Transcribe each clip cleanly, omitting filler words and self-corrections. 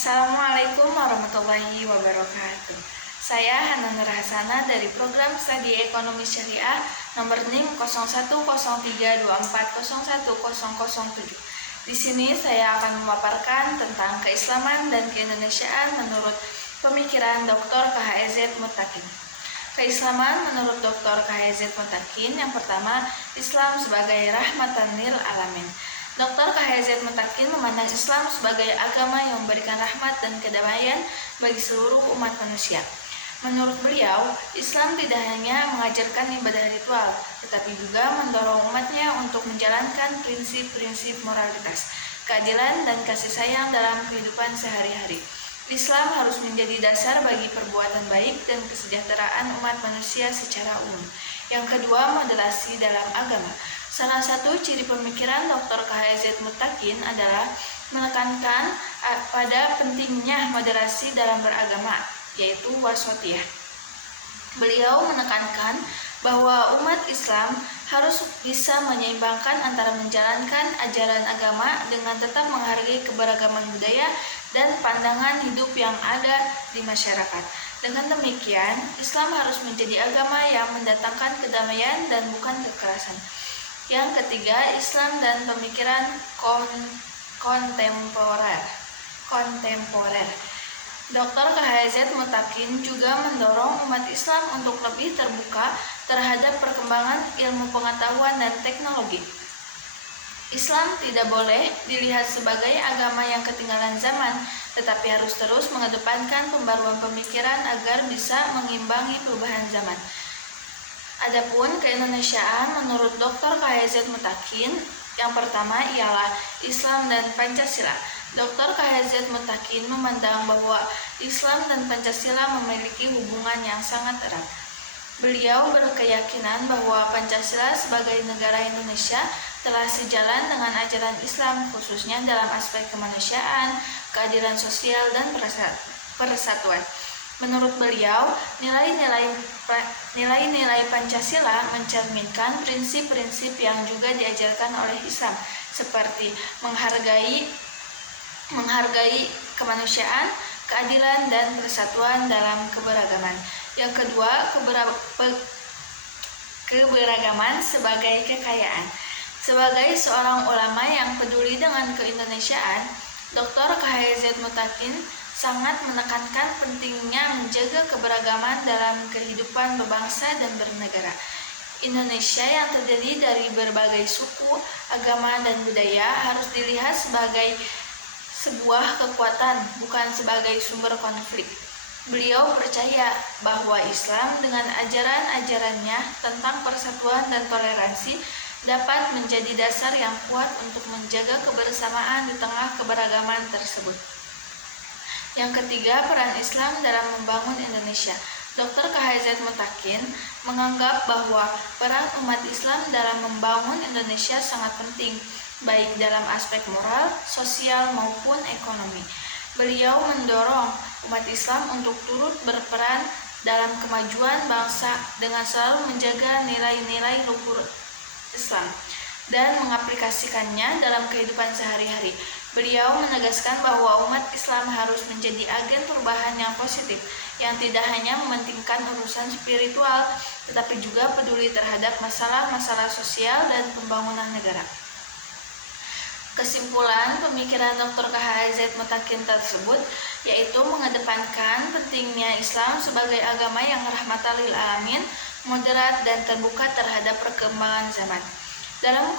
Assalamualaikum warahmatullahi wabarakatuh. Saya Hana Nur Hasana dari program studi ekonomi syariah nomor NIM 010324010007. Di sini saya akan memaparkan tentang keislaman dan keindonesiaan menurut pemikiran Dr. KHZ Muttaqin. Keislaman menurut Dr. KHZ Muttaqin, yang pertama, Islam sebagai rahmatan lil alamin. Dr. KHZ Muttaqin memandang Islam sebagai agama yang memberikan rahmat dan kedamaian bagi seluruh umat manusia. Menurut beliau, Islam tidak hanya mengajarkan ibadah ritual, tetapi juga mendorong umatnya untuk menjalankan prinsip-prinsip moralitas, keadilan, dan kasih sayang dalam kehidupan sehari-hari. Islam harus menjadi dasar bagi perbuatan baik dan kesejahteraan umat manusia secara umum. Yang kedua, moderasi dalam agama. Salah satu ciri pemikiran Dr. KHZ Muttaqin adalah menekankan pada pentingnya moderasi dalam beragama, yaitu wasatiyah. Beliau menekankan bahwa umat Islam harus bisa menyeimbangkan antara menjalankan ajaran agama dengan tetap menghargai keberagaman budaya dan pandangan hidup yang ada di masyarakat. Dengan demikian, Islam harus menjadi agama yang mendatangkan kedamaian dan bukan kekerasan. Yang ketiga, Islam dan pemikiran kontemporer. Dr. KHZ Muttaqin juga mendorong umat Islam untuk lebih terbuka terhadap perkembangan ilmu pengetahuan dan teknologi. Islam tidak boleh dilihat sebagai agama yang ketinggalan zaman, tetapi harus terus mengedepankan pembaruan pemikiran agar bisa mengimbangi perubahan zaman. Adapun keindonesiaan menurut Dr. KHZ Muttaqin, yang pertama ialah Islam dan Pancasila. Dr. KHZ Muttaqin memandang bahwa Islam dan Pancasila memiliki hubungan yang sangat erat. Beliau berkeyakinan bahwa Pancasila sebagai negara Indonesia telah sejalan dengan ajaran Islam, khususnya dalam aspek kemanusiaan, keadilan sosial, dan persatuan. Menurut beliau, nilai-nilai Pancasila mencerminkan prinsip-prinsip yang juga diajarkan oleh Islam, seperti menghargai kemanusiaan, keadilan, dan persatuan dalam keberagaman. Yang kedua, keberagaman sebagai kekayaan. Sebagai seorang ulama yang peduli dengan keindonesiaan, Dr. KHZ Muttaqin sangat menekankan pentingnya menjaga keberagaman dalam kehidupan berbangsa dan bernegara. Indonesia yang terdiri dari berbagai suku, agama, dan budaya harus dilihat sebagai sebuah kekuatan, bukan sebagai sumber konflik. Beliau percaya bahwa Islam dengan ajaran-ajarannya tentang persatuan dan toleransi dapat menjadi dasar yang kuat untuk menjaga kebersamaan di tengah keberagaman tersebut. Yang ketiga, peran Islam dalam membangun Indonesia. Dr. KHZ Muttaqin menganggap bahwa peran umat Islam dalam membangun Indonesia sangat penting, baik dalam aspek moral, sosial, maupun ekonomi. Beliau mendorong umat Islam untuk turut berperan dalam kemajuan bangsa dengan selalu menjaga nilai-nilai luhur Islam dan mengaplikasikannya dalam kehidupan sehari-hari. Beliau menegaskan bahwa umat Islam harus menjadi agen perubahan yang positif, yang tidak hanya mementingkan urusan spiritual, tetapi juga peduli terhadap masalah-masalah sosial dan pembangunan negara. Kesimpulan pemikiran Dr. KHZ Muttaqin tersebut yaitu mengedepankan pentingnya Islam sebagai agama yang rahmatan lil alamin, moderat, dan terbuka terhadap perkembangan zaman. Dalam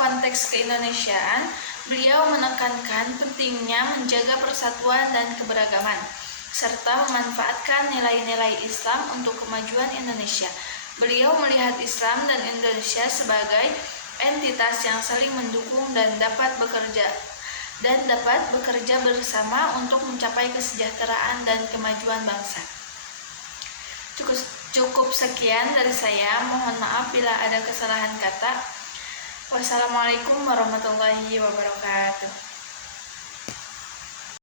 konteks keindonesiaan, beliau menekankan pentingnya menjaga persatuan dan keberagaman, serta memanfaatkan nilai-nilai Islam untuk kemajuan Indonesia. Beliau melihat Islam dan Indonesia sebagai entitas yang saling mendukung dan dapat bekerja bersama untuk mencapai kesejahteraan dan kemajuan bangsa. Cukup sekian dari saya. Mohon maaf bila ada kesalahan kata. Wassalamualaikum warahmatullahi wabarakatuh.